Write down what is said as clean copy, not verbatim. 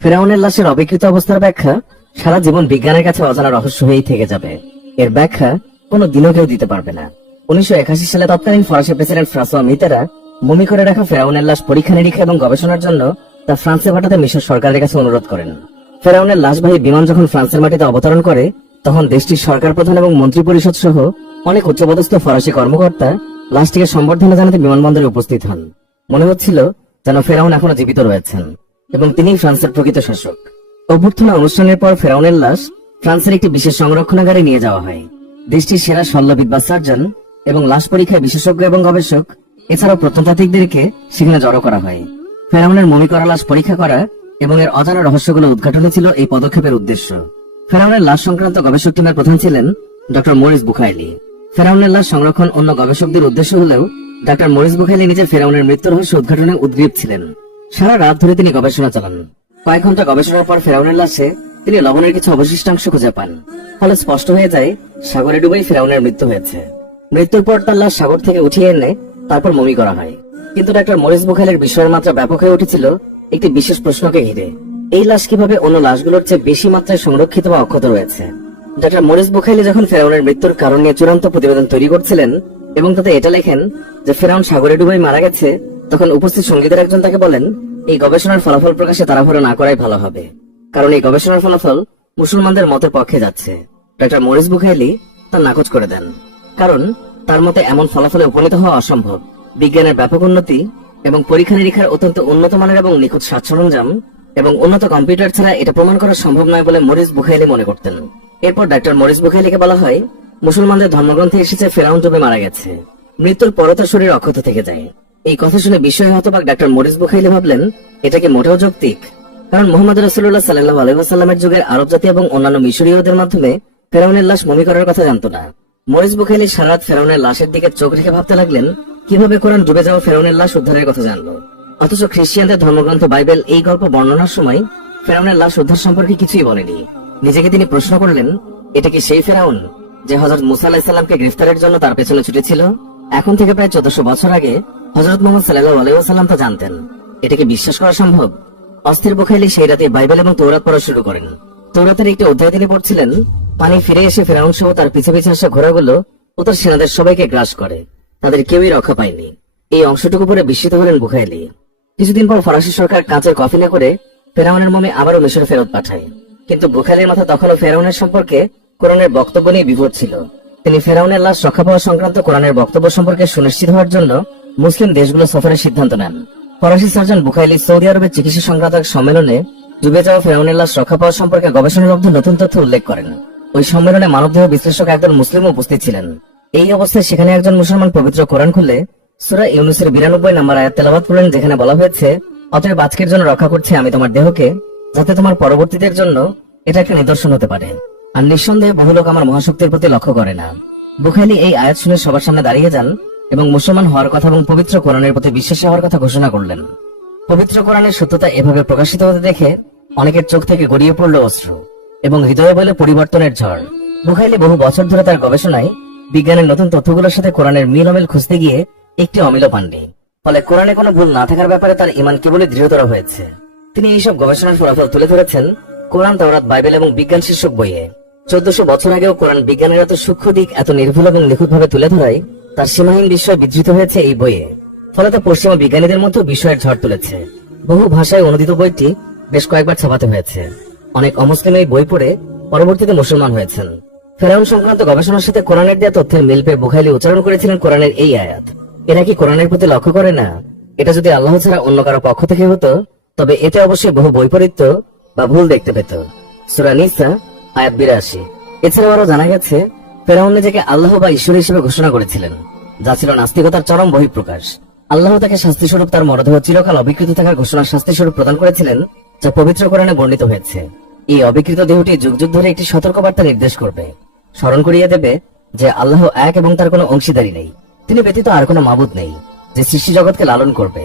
ফেরাউনের লাশের অবিকৃত অবস্থার ব্যাখ্যা সারা জীবন বিজ্ঞানের কাছে অজানা রহস্য হয়েই থেকে যাবে। এর ব্যাখ্যা কোনো দিনও কেউ দিতে পারবে না। 1981 সালে তৎকালীন ফরাসি প্রেসিডেন্ট ফ্রাঁসোয়া মিতেরা মমি করে রাখা ফেরাউনের লাশ পরীক্ষা নিরীক্ষা এবং গবেষণার জন্য তা ফ্রান্সে পাঠাতে মিশর সরকারের কাছে অনুরোধ করেন। ফেরাউনের লাশবাহী বিমান যখন ফ্রান্সের মাটিতে অবতরণ করে তখন দেশটির সরকার প্রধান এবং মন্ত্রী পরিষদ সহ অনেক উচ্চপদস্থ ফরাসি কর্মকর্তা লাশটিকে সম্বর্ধনা জানাতে বিমানবন্দরে উপস্থিত হন। মনে হচ্ছিল যেন ফেরাউন এখনো জীবিত রয়েছেন এবং তিনি ফ্রান্সের প্রকৃত শাসক। অভ্যর্থনা অনুষ্ঠানের পর ফেরাউনের লাশ ফ্রান্সের একটি বিশেষ সংরক্ষণাগারে নিয়ে যাওয়া হয়। দেশটির সেরা শল্যবিদ বা সার্জন এবং লাশ পরীক্ষায় বিশেষজ্ঞ এবং গবেষক এছাড়াও প্রত্নতাত্ত্বিকদেরকে সেখানে জড়ো করা হয়। ফেরাউনের মমি করা লাশ পরীক্ষা করা এবং এর অজানা রহস্যগুলো উদ্ঘাটনে ছিল এই পদক্ষেপের উদ্দেশ্য। ফেরাউনের লাশ সংক্রান্ত গবেষক টিমের প্রধান ছিলেন ডক্টর মরিস বুখাইলি। ফেরাউনের লাশ সংরক্ষণ অন্য গবেষকদের উদ্দেশ্য হলেও ডক্টর মরিস বুখাইলি নিজের ফেরাউনের মৃত্যু রহস্য উদ্ঘাটনে উদ্গ্রীব ছিলেন। সারা রাত ধরে তিনি গবেষণা চালান। কয়েক ঘন্টা গবেষণার পর ফেরাউনের লাশে তিনি লবণের কিছু অবশিষ্টাংশ খুঁজে পান। ফলে স্পষ্ট হয়ে যায় সাগরে ডুবেই ফেরাউনের মৃত্যু হয়েছে। মৃত্যুর পর তার লাশ সাগর থেকে উঠিয়ে এনে তারপর মমি করা হয়। কিন্তু ডক্টর মরিস বুখাইলির বিষয়ের মাত্রা ব্যাপক হয়ে উঠেছিল একটি বিশেষ প্রশ্নকে ঘিরে। এই লাশ কিভাবে অন্য লাশগুলোর চেয়ে বেশি মাত্রায় সংরক্ষিত বা অক্ষত রয়েছে? ডক্টর মরিস বুখাইলি যখন ফেরাউনের মৃত্যুর কারণ নিয়ে চূড়ান্ত প্রতিবেদন তৈরি করছিলেন এবং তাতে এটা লেখেন যে ফেরাউন সাগরে ডুবেই মারা গেছে, তখন উপস্থিত সঙ্গীদের একজন তাকে বলেন এই গবেষণার ফলাফল প্রকাশে তাড়াহুড়ো না করাই ভালো হবে, কারণ এই গবেষণার ফলাফল মুসলমানদের মতের পক্ষে যাচ্ছে। ডক্টর মরিস বুখাইলি তা নাকচ করে দেন, কারণ তার মতে এমন ফলাফলে উপনীত হওয়া অসম্ভব। বিজ্ঞানের ব্যাপক উন্নতি এবং পরীক্ষা নিরীক্ষার অত্যন্ত উন্নত মানের এবং নিখুঁত সাজ সরঞ্জাম এবং উন্নত কম্পিউটার ছাড়া এটা প্রমাণ করা সম্ভব নয় বলে মরিস বুখাইলি মনে করতেন। এরপর ডক্টর মরিস বুখাইলিকে বলা হয় মুসলমানদের ধর্মগ্রন্থে এসেছে ফেরাউন ডুবে মারা গেছে, মৃত্যুর পরও তার শরীর অক্ষত থেকে যায়। এই কথা শুনে বিস্ময় হতবাক ডক্টর মরিস বুখাইলি ভাবলেন এটা কি মোটেও যৌক্তিক, কারণ মুহাম্মদ রাসূলুল্লাহ সাল্লাল্লাহু আলাইহি ওয়াসাল্লামের যুগের আরব জাতি এবং অন্যান্য মিশরীয়দের মাধ্যমে ফেরাউনের লাশ মমি করার কথা জানত না। মরিস বুখাইলি সারা রাত ফেরাউনের লাশের দিকে চোখ রেখে ভাবতে লাগলেন কিভাবে কোরআন ডুবে যাওয়া ফেরাউনের লাশ উদ্ধারের কথা জানলো, অথচ খ্রিস্টানদের ধর্মগ্রন্থ বাইবেল এই গল্প বর্ণনার সময় ফেরাউনের লাশ উদ্ধার সম্পর্কে কিছুই বলেনি। নিজেকে তিনি প্রশ্ন করলেন এটা কি সেই ফেরাউন যে হযরত মুসা আলাইহিস সালামকে গ্রেফতারের জন্য তার পেছনে ছুটেছিল? এখন থেকে প্রায় 1400 বছর আগে হযরত মুহাম্মদ সাল্লাল্লাহু আলাইহি ওয়াসাল্লাম তা জানতেন। এটা কি বিশ্বাস করা সম্ভব? অস্থির বুখাইলি সেই রাতে বাইবেল এবং তৌরাত পড়া শুরু করেন। তৌরাতের একটি অধ্যায় তিনি পড়ছিলেন, পানি ফিরে এসে ফেরাউন সহ তার পিছে পিছে আসা ঘোড়াগুলো ও তার সেনাদের সবাইকে গ্রাস করে, তাদের কেউই রক্ষা পায়নি। এই অংশটুকু পরে বিস্মিত হলেন বুখাইলি। কিছুদিন পর ফরাসি সরকার কাঁচের কফিনে করে ফেরাউনের মমি আবারও মিশরে ফেরত পাঠায়, কিন্তু বুখাইলির মাথা তখনও ফেরাউনের সম্পর্কে কোরআনের বক্তব্য নিয়ে বিভোর ছিল। তিনি ফেরাউনের লাশ রক্ষা পাওয়া সংক্রান্ত কোরআনের বক্তব্য সম্পর্কে সুনিশ্চিত হওয়ার জন্য মুসলিম দেশগুলো সফরের সিদ্ধান্ত নেন। ফরাসি সার্জন বুখাইলি সৌদি আরবের চিকিৎসা সংক্রান্ত এক সম্মেলনে ডুবে যাওয়া ফেরাউনের লাশ রক্ষা পাওয়া সম্পর্কে গবেষণালব্ধ নতুন তথ্য উল্লেখ করেন। ওই সম্মেলনে মানবদেহ বিশ্লেষক একজন মুসলিম উপস্থিত ছিলেন। এই অবস্থায় সেখানে একজন মুসলমান পবিত্র কোরআন খুলে সূরা ইউনূসের 92 নম্বর আয়াত তেলাওয়াত করলেন, যেখানে বলা হয়েছে অতএব আজকের জন্য রক্ষা করছি আমি তোমার দেহকে, যাতে তোমার পরবর্তীদের জন্য এটা একটা নিদর্শন হতে পারে। আর নিঃসন্দেহে বহু লোক আমার মহাশক্তির প্রতি লক্ষ্য করে না। বুখাইলি এই আয়াত শুনে সবার সামনে দাঁড়িয়ে যান এবং মুসলমান হওয়ার কথা এবং পবিত্র কোরআনের প্রতি বিশ্বাসী হওয়ার কথা ঘোষণা করলেন। পবিত্র কোরআনের সত্যতা এভাবে প্রকাশিত হতে দেখে অনেকের চোখ থেকে গড়িয়ে পড়ল অশ্রু এবং হৃদয়ে বলে পরিবর্তনের ঝড়। বুখাইলি বহু বছর ধরে তার গবেষণায় বিজ্ঞানের নতুন তথ্যগুলোর সাথে কোরআনের মিল অমিল খুঁজতে গিয়ে একটি অমিলও পাননি। ফলে কোরআনে কোনো ভুল না থাকার ব্যাপারে তার ঈমান কেবলই দৃঢ়তর হয়েছে। তিনি এইসব গবেষণার ফলাফল তুলে ধরেছেন কোরআন, তাওরাত, বাইবেল এবং বিজ্ঞান শীর্ষক বইয়ে। 1400 বছর আগেও কোরআন বিজ্ঞানের এত সূক্ষ্ম দিক এত নির্ভুল এবং নিখুঁতভাবে তুলে ধরায় তার সীমাহীন বিস্ময় বিধৃত হয়েছে এই বইয়ে। ফলে তা পশ্চিমা বিজ্ঞানীদের মধ্যে বিস্ময়ের ঝড় তুলেছে। বহু ভাষায় অনুদিত বইটি বেশ কয়েকবার ছাপাতে হয়েছে। অনেক অমুসলিম এই বই পড়ে পরবর্তীতে মুসলমান হয়েছেন। ফেরাউন সংক্রান্ত গবেষণার সাথে কোরআনের দেয়া তথ্যের মিল পেয়ে বুখাইলি উচ্চারণ করেছিলেন কোরআনের এই আয়াত। এরা কি কোরআনের প্রতি লক্ষ্য করে না? এটা যদি আল্লাহ ছাড়া অন্য কারো পক্ষ থেকে হতো তবে এতে অবশ্যই বহু বৈপরীত্য বা ভুল দেখতে পেত। সূরা নিসা আয়াত 82। এছাড়াও আরো জানা গেছে ফেরাউন নিজেকে আল্লাহ বা ঈশ্বর হিসেবে ঘোষণা করেছিলেন, যা ছিল নাস্তিকতার চরম বহিঃপ্রকাশ। আল্লাহ তাকে শাস্তি স্বরূপ তার মরদেহ চিরকাল অবিকৃত থাকার ঘোষণা শাস্তি স্বরূপ প্রদান করেছিলেন, যা পবিত্র কোরআনে বর্ণিত হয়েছে। এই অবিকৃত দেহটি যুগ যুগ ধরে একটি সতর্কবার্তা নির্দেশ করবে, স্মরণ করিয়ে দেবে যে আল্লাহ এক এবং তার কোনো অংশীদারি নেই। তিনি ব্যতীত আর কোনো মাবুদ নেই যে সৃষ্টি জগৎকে লালন করবে।